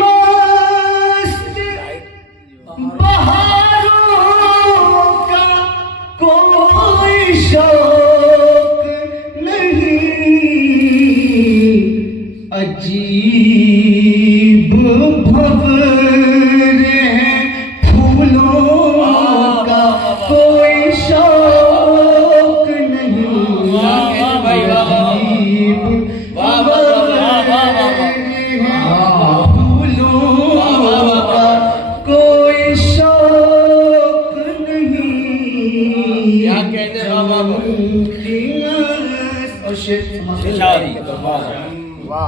मस्त बहारों का कोई शौक नहीं, अजीब भंवरे हैं फूलों का कोई शौक नहीं, अजीब भंवरे हैं फूलों का कोई शौक नहीं। क्या कहते हैं बाबा?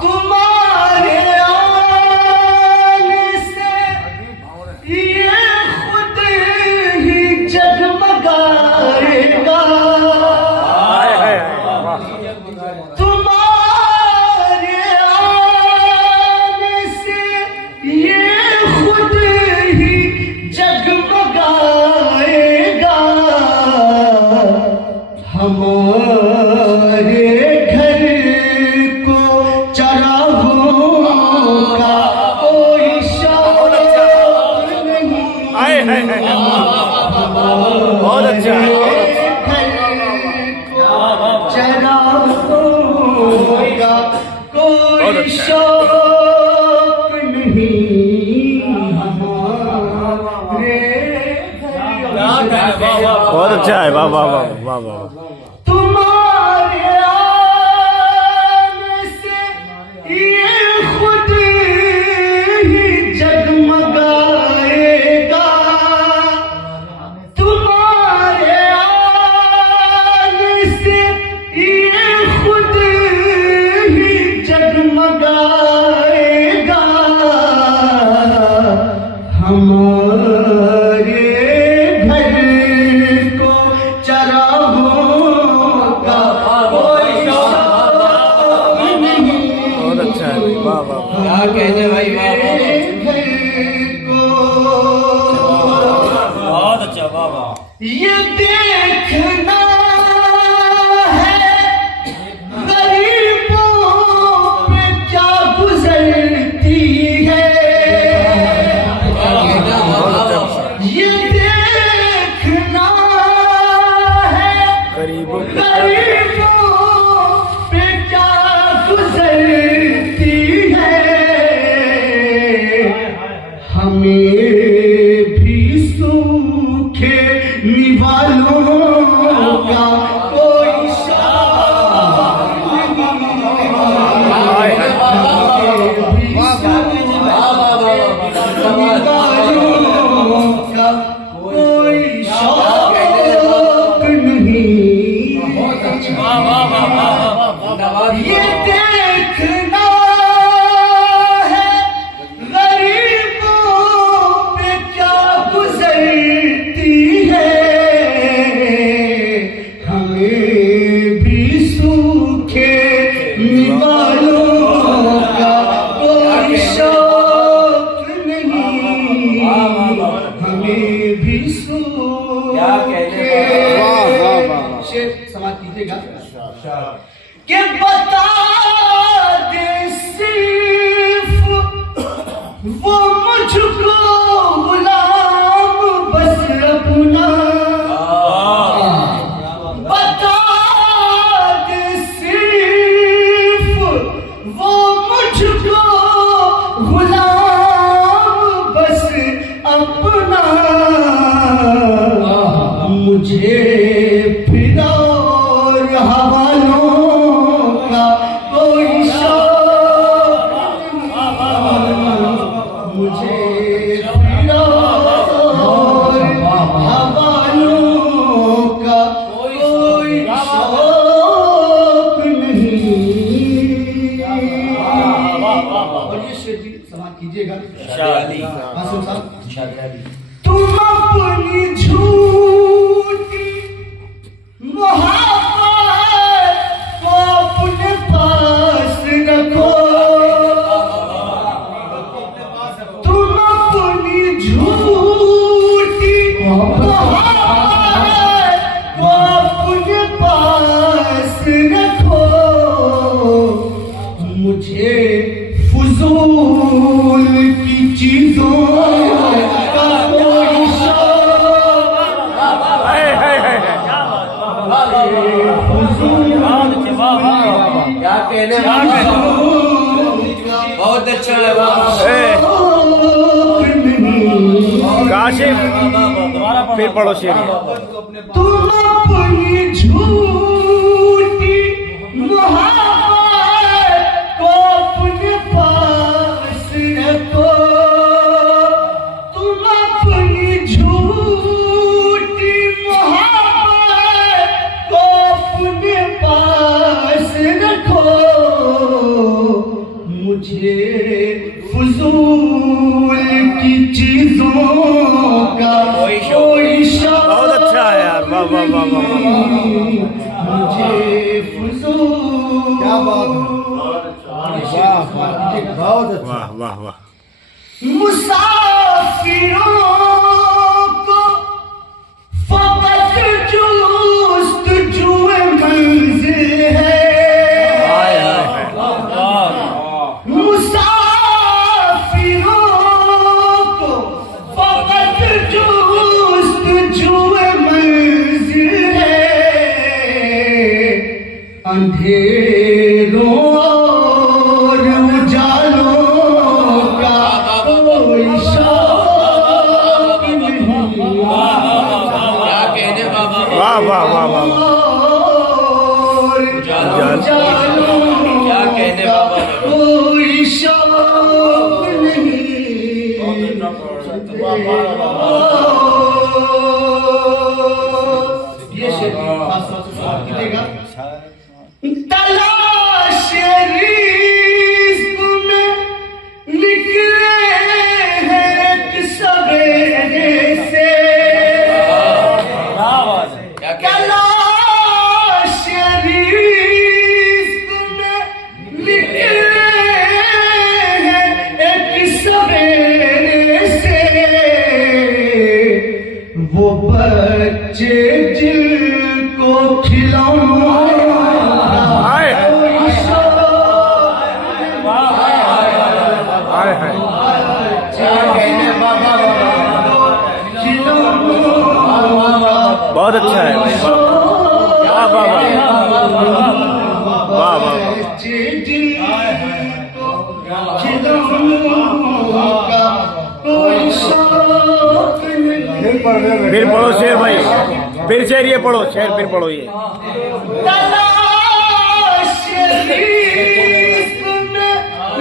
तुम्हारे आने से ये खुद ही जगमगाएगा, तुम्हारे आने से ये खुद ही जगमगाएगा, हमारे घर को चरागों का कोई शौक नहीं, बहुत अच्छा है। चरागों का कोई शौक नहीं, हमारे बहुत अच्छा है। वाह वाह वाह वाह वाह। तुम्हारे आने से ये खुद ही जगमगाएगा, तुम्हारे आने से ये खुद ही जगमगाएगा, हमारे घर को चरागों का कोई शौक नहीं। बहुत अच्छा है। वाह वाह। क्या कहते भाई? वाह वाह। बहुत अच्छा। वाह वाह। ये देखना है गरीबों पे क्या गुजरती है, ये देखना है गरीबों पे क्या गुजरती है, हमें भी सूखे निवालों का कोई शौक नहीं, ये देखना है गरीबों पे क्या गुजरती है, हमें भी सूखे निवालों का कोई शौक नहीं, हमें भी सूखे। शेर समाप्त कीजिएगा कि बता दे सिर्फ वो मुझको गुलाम बस अपना, बता दे सिर्फ वो मुझको गुलाम बस अपना, मुझे फिदा और हवालों का कोई शौक, मुझे फिदा और हवालों का कोई शौक नहीं। और ये शेर जी समाप्त कीजिएगा। मासूम साहब, तुम अपनी झूठी मोहब्बत को अपने पास रखो, तुम अपनी झूठी मोहब्बत को अपने पास रखो, मुझे फुजूल की चीजों का कोई क्या कहने बहुत अच्छा है काशिफ फिर पढ़ो शेर तुम अपनी झूठी मोहब्बत को अपने पास रखो तुम अपनी झूठी मोहब्बत को अपने पास रखो मुझे फजूल की चीजों का कोई शौक बहुत अच्छा है यार वाह वाह वाह वाह मुझे फजूल क्या बात वाह वाह वाह मुसाफिरों को फकत जुस्तजुए मंज़िल है मुसाफिरों को फकत जुस्तजुए मंज़िल है अंधेरों और उजालों का कोई शौक नहीं क्या कहने बाबा वाह वाह वाह वाह और उजालों क्या कहने बाबा कोई शौक नहीं ये शेर खास तौर से सुना कीजिएगा तलाश रिज़्क़ में निकले हैं एक सवेरे से क्या कहने तलाश रिज़्क़ में निकले हैं एक सवेरे से वो बच्चे जिनको खिलौनों हाय हाय हाय क्या कहने बाबा बहुत अच्छा है वाह वाह वाह वाह वाह फिर पढ़ो शेर भाई फिर शेर ये पढ़ो शेर फिर पढ़ो ये तलाश रिज़्क़ में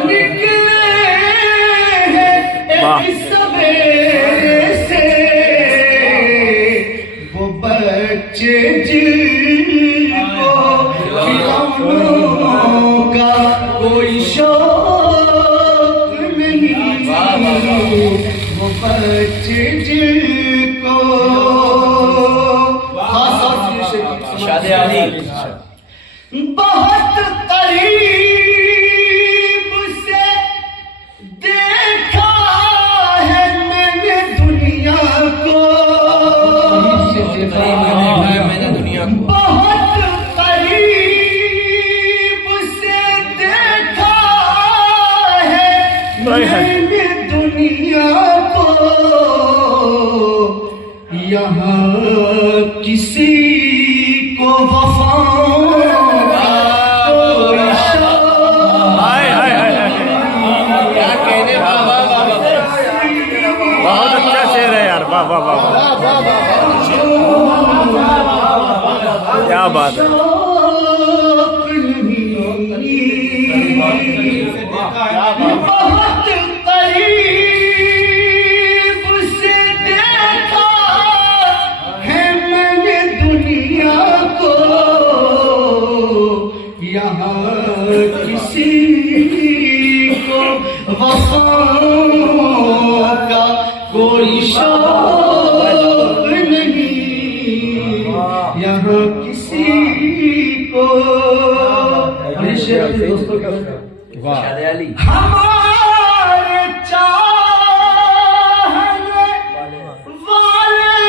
निकले हैं वाह। एक सवेरे से वो बच्चे जिनको खिलौनों का कोई शौक नहीं वो बच्चे जिनको शादे अली बहुत करीब से देखा है मैंने दुनिया को मैंने दुनिया को बहुत करीब से देखा है मैंने दुनिया को यहाँ किसी को वफाओं का कोई शौक हाय हाय हाय हाय क्या कहने बाबा बहुत अच्छा शेर है यार वाह वाह वाह क्या बात है बहुत करीब से देखा है मैंने दुनिया को यहाँ किसी को वफाओं का कोई शौक नहीं यहाँ किसी को शादे अली हमारे चाहने वाले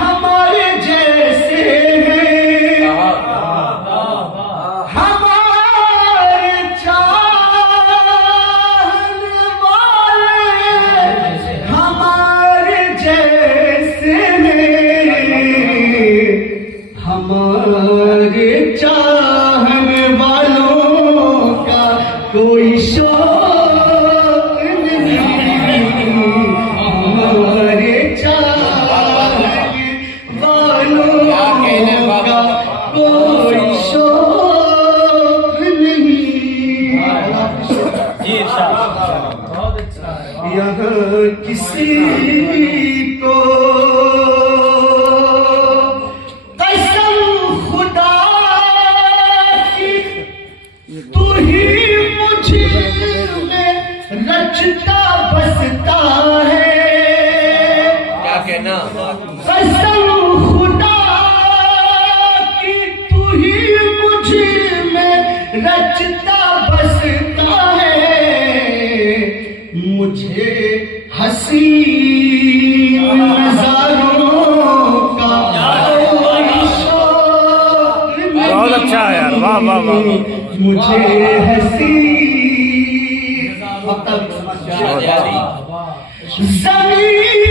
हमारे जैसे हैं हमारे चाहने वाले यहाँ किसी को कसम खुदा की तू ही मुझे में रचता बसता है। क्या कहना? कसम खुदा की तू ही मुझे में रचता बसता है। मुझे हसीन नजारों का शौक नहीं। बहुत अच्छा है यार, वाह वाह वाह। मुझे हसीन ज़मीन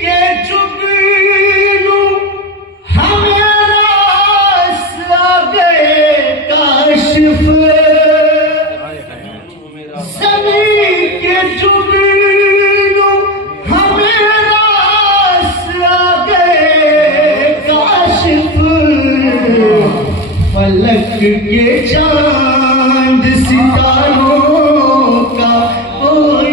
के जुगनू हमें रास आ गए काशिफ। ज़मीन के जुगनू हमें रास आ गए काशिफ। फलक के चांद सितारों का कोई